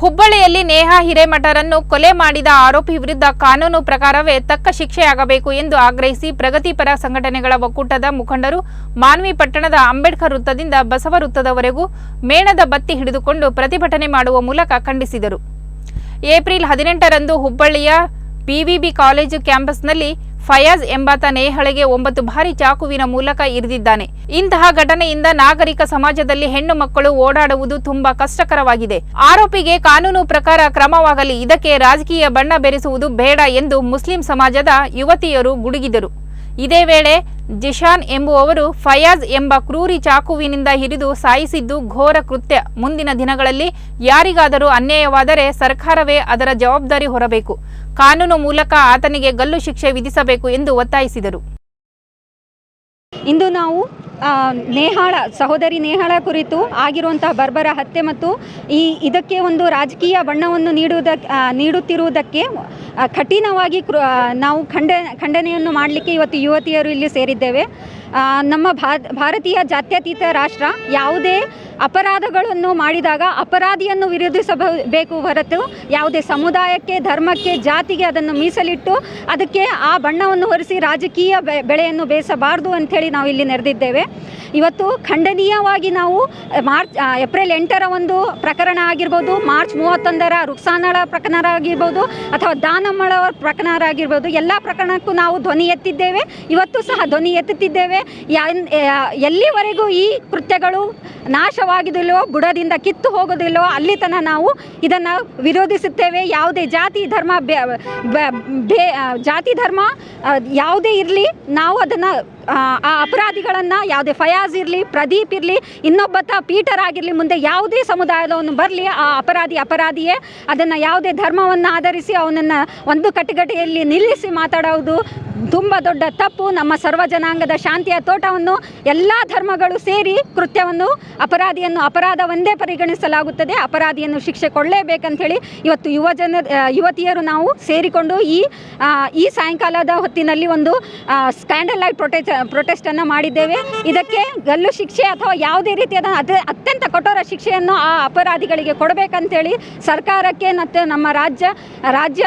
ಹುಬ್ಬಳ್ಳಿಯಲ್ಲಿ ನೇಹಾ ಹಿರೇಮಠರನ್ನು ಕೊಲೆ ಮಾಡಿದ ಆರೋಪಿ ವಿರುದ್ಧ ಕಾನೂನು ಪ್ರಕಾರವೇ ತಕ್ಕ ಶಿಕ್ಷೆಯಾಗಬೇಕು ಎಂದು ಆಗ್ರಹಿಸಿ ಪ್ರಗತಿಪರ ಸಂಘಟನೆಗಳ ಒಕ್ಕೂಟದ ಮುಖಂಡರು ಮಾನ್ವಿ ಪಟ್ಟಣದ ಅಂಬೇಡ್ಕರ್ ವೃತ್ತದಿಂದ ಬಸವ ವೃತ್ತದವರೆಗೂ ಮೇಣದ ಬತ್ತಿ ಹಿಡಿದುಕೊಂಡು ಪ್ರತಿಭಟನೆ ಮಾಡುವ ಮೂಲಕ ಖಂಡಿಸಿದರು. ಏಪ್ರಿಲ್ ಹದಿನೆಂಟರಂದು ಹುಬ್ಬಳ್ಳಿಯ ಪಿವಿಬಿ ಕಾಲೇಜು ಕ್ಯಾಂಪಸ್ನಲ್ಲಿ ಫಯಾಜ್ ಎಂಬಾತ ನೇಹಳೆಗೆ ಒಂಬತ್ತು ಬಾರಿ ಚಾಕುವಿನ ಮೂಲಕ ಇರಿದಿದ್ದಾನೆ. ಇಂತಹ ಘಟನೆಯಿಂದ ನಾಗರಿಕ ಸಮಾಜದಲ್ಲಿ ಹೆಣ್ಣು ಮಕ್ಕಳು ಓಡಾಡುವುದು ತುಂಬಾ ಕಷ್ಟಕರವಾಗಿದೆ. ಆರೋಪಿಗೆ ಕಾನೂನು ಪ್ರಕಾರ ಕ್ರಮವಾಗಲಿ, ಇದಕ್ಕೆ ರಾಜಕೀಯ ಬಣ್ಣ ಬೆರೆಸುವುದು ಬೇಡ ಎಂದು ಮುಸ್ಲಿಂ ಸಮಾಜದ ಯುವತಿಯರು ಗುಡುಗಿದರು. ಇದೇ ವೇಳೆ ಜಿಶಾನ್ ಎಂಬುವವರು ಫಯಾಜ್ ಎಂಬ ಕ್ರೂರಿ ಚಾಕುವಿನಿಂದ ಹಿರಿದು ಸಾಯಿಸಿದ್ದು ಘೋರ ಕೃತ್ಯ. ಮುಂದಿನ ದಿನಗಳಲ್ಲಿ ಯಾರಿಗಾದರೂ ಅನ್ಯಾಯವಾದರೆ ಸರ್ಕಾರವೇ ಅದರ ಜವಾಬ್ದಾರಿ ಹೊರಬೇಕು. ಕಾನೂನು ಮೂಲಕ ಆತನಿಗೆ ಗಲ್ಲು ಶಿಕ್ಷೆ ವಿಧಿಸಬೇಕು ಎಂದು ಒತ್ತಾಯಿಸಿದರು. ಇಂದು ನಾವು ನೇಹಾಳ, ಸಹೋದರಿ ನೇಹಾಳ ಕುರಿತು ಆಗಿರುವಂತಹ ಬರ್ಬರ ಹತ್ಯೆ ಮತ್ತು ಈ ಇದಕ್ಕೆ ಒಂದು ರಾಜಕೀಯ ಬಣ್ಣವನ್ನು ನೀಡುವುದಕ್ಕೆ ನೀಡುತ್ತಿರುವುದಕ್ಕೆ ಕಠಿಣವಾಗಿ ನಾವು ಖಂಡ ಖಂಡನೆಯನ್ನು ಮಾಡಲಿಕ್ಕೆ ಇವತ್ತು ಯುವತಿಯರು ಇಲ್ಲಿ ಸೇರಿದ್ದೇವೆ. ನಮ್ಮ ಭಾರತೀಯ ಜಾತ್ಯತೀತ ರಾಷ್ಟ್ರ ಯಾವುದೇ ಅಪರಾಧಗಳನ್ನು ಮಾಡಿದಾಗ ಅಪರಾಧಿಯನ್ನು ವಿರೋಧಿಸಬೇಕು ಹೊರತು ಯಾವುದೇ ಸಮುದಾಯಕ್ಕೆ, ಧರ್ಮಕ್ಕೆ, ಜಾತಿಗೆ ಅದನ್ನು ಮೀಸಲಿಟ್ಟು ಅದಕ್ಕೆ ಆ ಬಣ್ಣವನ್ನು ಹೊರಿಸಿ ರಾಜಕೀಯ ಬೆಳೆಯನ್ನು ಬೇಯಿಸಬಾರ್ದು ಅಂಥೇಳಿ ನಾವು ಇಲ್ಲಿ ನೆರೆದಿದ್ದೇವೆ. ಇವತ್ತು ಖಂಡನೀಯವಾಗಿ ನಾವು ಮಾರ್ಚ್ ಏಪ್ರಿಲ್ ಎಂಟರ ಒಂದು ಪ್ರಕರಣ ಆಗಿರ್ಬೋದು, ಮಾರ್ಚ್ ಮೂವತ್ತೊಂದರ ರುಕ್ಸಾನಳ ಪ್ರಕರಣ ಆಗಿರ್ಬೋದು ಅಥವಾ ದಾನಮ್ಮಳ ಪ್ರಕರಣ ಆಗಿರ್ಬೋದು ಎಲ್ಲ ಪ್ರಕರಣಕ್ಕೂ ನಾವು ಧ್ವನಿ ಎತ್ತಿದ್ದೇವೆ. ಇವತ್ತು ಸಹ ಧ್ವನಿ ಎತ್ತುತ್ತಿದ್ದೇವೆ. ಎಲ್ಲಿವರೆಗೂ ಈ ಕೃತ್ಯಗಳು ನಾಶವಾಗಿದಿಲ್ಲವೋ ಬುಡದಿಂದ ಕಿತ್ತು ಹೋಗೋದಿಲ್ಲೋ, ಅಲ್ಲಿ ತನಕ ನಾವು ಇದನ್ನು ವಿರೋಧಿಸುತ್ತೇವೆ. ಯಾವುದೇ ಜಾತಿ, ಧರ್ಮ, ಬೇ ಜಾತಿ, ಧರ್ಮ ಯಾವುದೇ ಇರಲಿ, ನಾವು ಅದನ್ನು ಆ ಅಪರಾಧಿಗಳನ್ನು ಯಾವುದೇ ಫಯಾಜ್ ಇರಲಿ, ಪ್ರದೀಪ್ ಇರಲಿ, ಇನ್ನೊಬ್ಬತ ಪೀಟರ್ ಆಗಿರಲಿ, ಮುಂದೆ ಯಾವುದೇ ಸಮುದಾಯದವನು ಬರಲಿ, ಆ ಅಪರಾಧಿ ಅಪರಾಧಿಯೇ ಅದನ್ನು ಯಾವುದೇ ಧರ್ಮವನ್ನು ಆಧರಿಸಿ ಅವನನ್ನು ಒಂದು ಕಟ್ಟುಗಟ್ಟೆಯಲ್ಲಿ ನಿಲ್ಲಿಸಿ ಮಾತಾಡೋದು ತುಂಬ ದೊಡ್ಡ ತಪ್ಪು. ನಮ್ಮ ಸರ್ವ ಜನಾಂಗದ ಶಾಂತಿಯ ತೋಟವನ್ನು ಎಲ್ಲ ಧರ್ಮಗಳು ಸೇರಿ ಕೃತ್ಯವನ್ನು, ಅಪರಾಧಿಯನ್ನು ಅಪರಾಧ ಒಂದೇ ಪರಿಗಣಿಸಲಾಗುತ್ತದೆ. ಅಪರಾಧಿಯನ್ನು ಶಿಕ್ಷೆ ಕೊಡಲೇಬೇಕಂಥೇಳಿ ಇವತ್ತು ಯುವ ಜನ ಯುವತಿಯರು ನಾವು ಸೇರಿಕೊಂಡು ಈ ಈ ಸಾಯಂಕಾಲದ ಹೊತ್ತಿನಲ್ಲಿ ಒಂದು ಸ್ಕ್ಯಾಂಡಲ್ ಲೈಟ್ ಪ್ರೊಟೆಸ್ಟ್ ಪ್ರೊಟೆಸ್ಟನ್ನು ಮಾಡಿದ್ದೇವೆ. ಇದಕ್ಕೆ ಗಲ್ಲು ಶಿಕ್ಷೆ ಅಥವಾ ಯಾವುದೇ ರೀತಿಯಾದ ಅದ ಅತ್ಯಂತ ಕಠೋರ ಶಿಕ್ಷೆಯನ್ನು ಆ ಅಪರಾಧಿಗಳಿಗೆ ಕೊಡಬೇಕಂತೇಳಿ ಸರ್ಕಾರಕ್ಕೆ ಮತ್ತು ನಮ್ಮ ರಾಜ್ಯ ರಾಜ್ಯ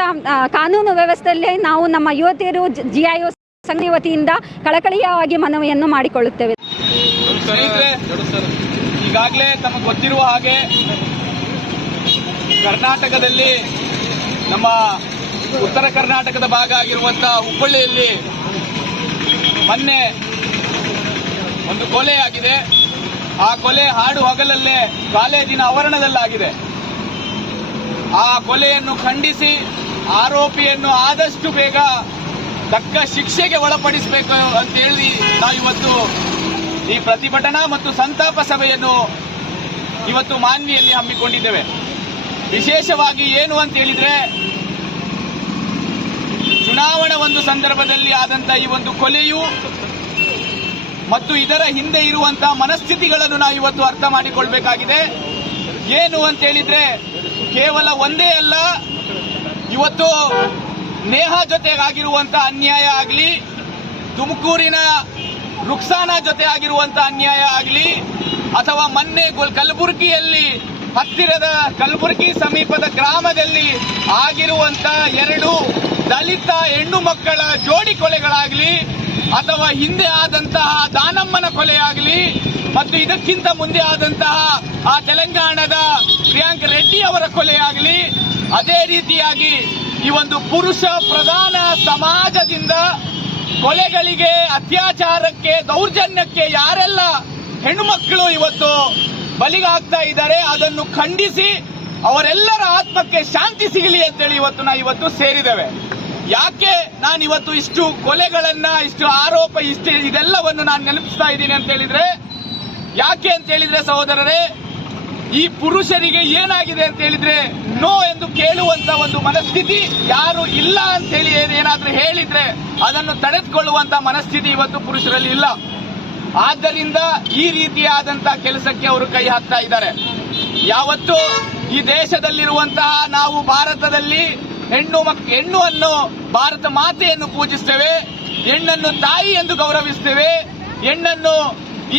ಕಾನೂನು ವ್ಯವಸ್ಥೆಯಲ್ಲಿ ನಾವು ನಮ್ಮ ಯುವತಿಯರು ಜಿ ಐ ಸಂಘ ವತಿಯಿಂದ ಕಳಕಳಿಯವಾಗಿ ಮನವಿಯನ್ನು ಮಾಡಿಕೊಳ್ಳುತ್ತೇವೆ. ಈಗಾಗಲೇ ತಮಗೆ ಗೊತ್ತಿರುವ ಹಾಗೆ ಕರ್ನಾಟಕದಲ್ಲಿ ನಮ್ಮ ಉತ್ತರ ಕರ್ನಾಟಕದ ಭಾಗ ಆಗಿರುವಂತಹ ಹುಬ್ಬಳ್ಳಿಯಲ್ಲಿ ಮೊನ್ನೆ ಒಂದು ಕೊಲೆಯಾಗಿದೆ ಆ ಕೊಲೆ ಹಾಡು ಹಗಲಲ್ಲೇ ಕಾಲೇಜಿನ ಆವರಣದಲ್ಲಾಗಿದೆ. ಆ ಕೊಲೆಯನ್ನು ಖಂಡಿಸಿ ಆರೋಪಿಯನ್ನು ಆದಷ್ಟು ಬೇಗ ತಕ್ಕ ಶಿಕ್ಷೆಗೆ ಒಳಪಡಿಸಬೇಕು ಅಂತ ಹೇಳಿ ನಾವು ಇವತ್ತು ಈ ಪ್ರತಿಭಟನಾ ಮತ್ತು ಸಂತಾಪ ಸಭೆಯನ್ನು ಇವತ್ತು ಮಾನ್ವಿಯಲ್ಲಿ ಹಮ್ಮಿಕೊಂಡಿದ್ದೇವೆ. ವಿಶೇಷವಾಗಿ ಏನು ಅಂತ ಹೇಳಿದ್ರೆ ಒಂದು ಸಂದರ್ಭದಲ್ಲಿ ಆದಂತಹ ಈ ಒಂದು ಕೊಲೆಯು ಮತ್ತು ಇದರ ಹಿಂದೆ ಇರುವಂತಹ ಮನಸ್ಥಿತಿಗಳನ್ನು ನಾವು ಇವತ್ತು ಅರ್ಥ ಮಾಡಿಕೊಳ್ಬೇಕಾಗಿದೆ. ಏನು ಅಂತ ಹೇಳಿದ್ರೆ, ಕೇವಲ ಒಂದೇ ಅಲ್ಲ, ಇವತ್ತು ನೇಹ ಜೊತೆಗಾಗಿರುವಂತಹ ಅನ್ಯಾಯ ಆಗಲಿ, ತುಮಕೂರಿನ ರುಕ್ಸಾನ ಜೊತೆ ಆಗಿರುವಂತಹ ಅನ್ಯಾಯ ಆಗಲಿ, ಅಥವಾ ಮೊನ್ನೆ ಕಲಬುರಗಿಯಲ್ಲಿ ಹತ್ತಿರದ ಕಲಬುರಗಿ ಸಮೀಪದ ಗ್ರಾಮದಲ್ಲಿ ಆಗಿರುವಂತಹ ಎರಡು ದಲಿತ ಹೆಣ್ಣು ಮಕ್ಕಳ ಜೋಡಿ ಕೊಲೆಗಳಾಗಲಿ ಅಥವಾ ಹಿಂದೆ ಆದಂತಹ ದಾನಮ್ಮನ ಕೊಲೆಯಾಗಲಿ ಮತ್ತು ಇದಕ್ಕಿಂತ ಮುಂದೆ ಆದಂತಹ ಆ ತೆಲಂಗಾಣದ ಪ್ರಿಯಾಂಕ್ ರೆಡ್ಡಿ ಅವರ ಕೊಲೆಯಾಗಲಿ, ಅದೇ ರೀತಿಯಾಗಿ ಈ ಒಂದು ಪುರುಷ ಪ್ರಧಾನ ಸಮಾಜದಿಂದ ಕೊಲೆಗಳಿಗೆ, ಅತ್ಯಾಚಾರಕ್ಕೆ, ದೌರ್ಜನ್ಯಕ್ಕೆ ಯಾರೆಲ್ಲ ಹೆಣ್ಣುಮಕ್ಕಳು ಇವತ್ತು ಬಲಿಗಾಗ್ತಾ ಇದ್ದಾರೆ, ಅದನ್ನು ಖಂಡಿಸಿ ಅವರೆಲ್ಲರ ಆತ್ಮಕ್ಕೆ ಶಾಂತಿ ಸಿಗಲಿ ಅಂತೇಳಿ ಇವತ್ತು ನಾ ಇವತ್ತು ಸೇರಿದ್ದೇವೆ. ಯಾಕೆ ನಾನು ಇವತ್ತು ಇಷ್ಟು ಕೊಲೆಗಳನ್ನ, ಇಷ್ಟು ಆರೋಪ, ಇಷ್ಟು ಇದೆಲ್ಲವನ್ನು ನಾನು ನೆನಪಿಸ್ತಾ ಇದ್ದೀನಿ ಅಂತ ಹೇಳಿದ್ರೆ, ಯಾಕೆ ಅಂತ ಹೇಳಿದ್ರೆ ಸಹೋದರರೇ, ಈ ಪುರುಷರಿಗೆ ಏನಾಗಿದೆ ಅಂತ ಹೇಳಿದ್ರೆ, ನೋ ಎಂದು ಕೇಳುವಂತ ಒಂದು ಮನಸ್ಥಿತಿ ಯಾರು ಇಲ್ಲ ಅಂತ ಹೇಳಿ ಏನಾದ್ರೂ ಹೇಳಿದ್ರೆ, ಅದನ್ನು ತಡೆದುಕೊಳ್ಳುವಂತ ಮನಸ್ಥಿತಿ ಇವತ್ತು ಪುರುಷರಲ್ಲಿ ಇಲ್ಲ. ಆದ್ದರಿಂದ ಈ ರೀತಿಯಾದಂತ ಕೆಲಸಕ್ಕೆ ಅವರು ಕೈ ಹಾಕ್ತಾ ಇದ್ದಾರೆ. ಯಾವತ್ತು ಈ ದೇಶದಲ್ಲಿರುವಂತಹ ನಾವು ಭಾರತದಲ್ಲಿ ಹೆಣ್ಣು ಮಕ್, ಹೆಣ್ಣು ಅನ್ನು ಭಾರತ ಮಾತೆಯನ್ನು ಪೂಜಿಸ್ತೇವೆ, ಹೆಣ್ಣನ್ನು ತಾಯಿ ಎಂದು ಗೌರವಿಸ್ತೇವೆ, ಹೆಣ್ಣನ್ನು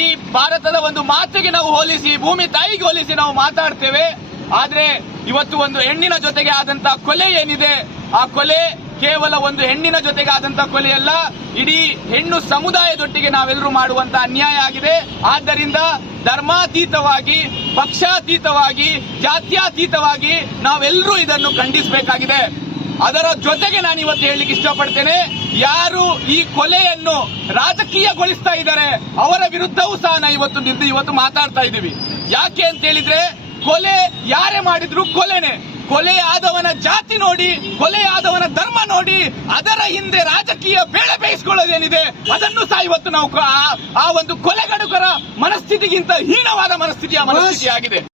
ಈ ಭಾರತದ ಒಂದು ಮಾತೆಗೆ ನಾವು ಹೋಲಿಸಿ, ಭೂಮಿ ತಾಯಿಗೆ ಹೋಲಿಸಿ ನಾವು ಮಾತಾಡ್ತೇವೆ. ಆದ್ರೆ ಇವತ್ತು ಒಂದು ಹೆಣ್ಣಿನ ಜೊತೆಗೆ ಆದಂತ ಕೊಲೆ ಏನಿದೆ, ಆ ಕೊಲೆ ಕೇವಲ ಒಂದು ಹೆಣ್ಣಿನ ಜೊತೆಗೆ ಆದಂತ ಕೊಲೆಯಲ್ಲ, ಇಡೀ ಹೆಣ್ಣು ಸಮುದಾಯದೊಟ್ಟಿಗೆ ನಾವೆಲ್ಲರೂ ಮಾಡುವಂತ ಅನ್ಯಾಯ ಆಗಿದೆ. ಆದ್ದರಿಂದ ಧರ್ಮಾತೀತವಾಗಿ, ಪಕ್ಷಾತೀತವಾಗಿ, ಜಾತ್ಯಾತೀತವಾಗಿ ನಾವೆಲ್ಲರೂ ಇದನ್ನು ಖಂಡಿಸಬೇಕಾಗಿದೆ. ಅದರ ಜೊತೆಗೆ ನಾನು ಇವತ್ತು ಹೇಳಲಿಕ್ಕೆ ಇಷ್ಟಪಡ್ತೇನೆ, ಯಾರು ಈ ಕೊಲೆಯನ್ನು ರಾಜಕೀಯಗೊಳಿಸ್ತಾ ಇದ್ದಾರೆ, ಅವರ ವಿರುದ್ಧವೂ ಸಹ ನಾವು ಇವತ್ತು ನಿಂತು ಇವತ್ತು ಮಾತಾಡ್ತಾ ಇದ್ದೀವಿ. ಯಾಕೆ ಅಂತ ಹೇಳಿದ್ರೆ, ಕೊಲೆ ಯಾರೇ ಮಾಡಿದ್ರು ಕೊಲೆನೆ. ಕೊಲೆ ಆದವನ ಜಾತಿ ನೋಡಿ, ಕೊಲೆ ಆದವನ ಧರ್ಮ ನೋಡಿ, ಅದರ ಹಿಂದೆ ರಾಜಕೀಯ ಬೇಳೆ ಬೇಯಿಸ್ಕೊಳ್ಳೋದೇನಿದೆ, ಅದನ್ನು ಸಹ ಇವತ್ತು ನಾವು ಆ- ಒಂದು ಕೊಲೆಗಡುಕರ ಮನಸ್ಥಿತಿಗಿಂತ ಹೀನವಾದ ಮನಸ್ಥಿತಿಯ ಮನಸ್ಥಿತಿ ಆಗಿದೆ